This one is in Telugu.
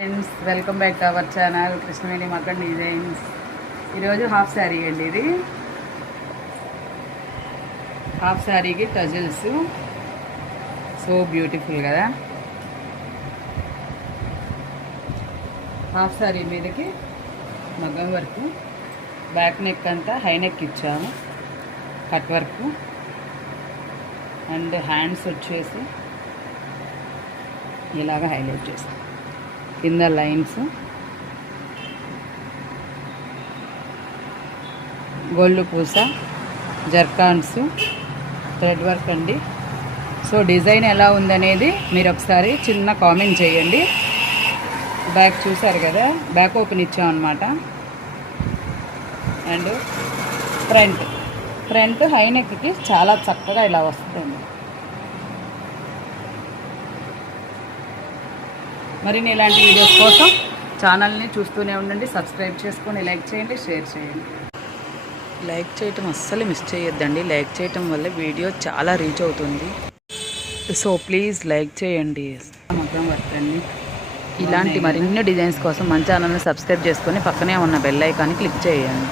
Friends, welcome back to our channel Krishnaveni మగ్గం డిజైన్స్. ఈరోజు హాఫ్ శారీ అండి. ఇది హాఫ్ శారీకి టజిల్స్, సో బ్యూటిఫుల్ కదా. హాఫ్ శారీ మీదకి మగ్గం వర్క్, బ్యాక్ నెక్ అంతా హై నెక్ ఇచ్చాము, కట్ వర్క్ అండ్ హ్యాండ్స్ వచ్చేసి ఇలాగ హైలైట్ చేస్తాం. కింద లైన్స్, గోల్డ్ పూస, జర్కాన్స్, థ్రెడ్ వర్క్ అండి. సో డిజైన్ ఎలా ఉందనేది మీరు ఒకసారి చిన్న కామెంట్ చేయండి. బ్యాక్ చూసారు కదా, బ్యాక్ ఓపెన్ ఇచ్చామన్నమాట. అండ్ ఫ్రంట్ హై నెక్కి చాలా చక్కగా ఇలా వస్తుంది. మరిన్ని ఇలాంటి వీడియోస్ కోసం ఛానల్ని చూస్తూనే ఉండండి. సబ్స్క్రైబ్ చేసుకొని లైక్ చేయండి, షేర్ చేయండి. లైక్ చేయటం అస్సలు మిస్ చేయొద్దండి. లైక్ చేయటం వల్ల వీడియో చాలా రీచ్ అవుతుంది. సో ప్లీజ్ లైక్ చేయండి. మగ్గం వర్క్ అండి. ఇలాంటి మరిన్ని డిజైన్స్ కోసం మన ఛానల్ని సబ్స్క్రైబ్ చేసుకొని పక్కనే ఉన్న బెల్ ఐకాన్ని క్లిక్ చేయండి.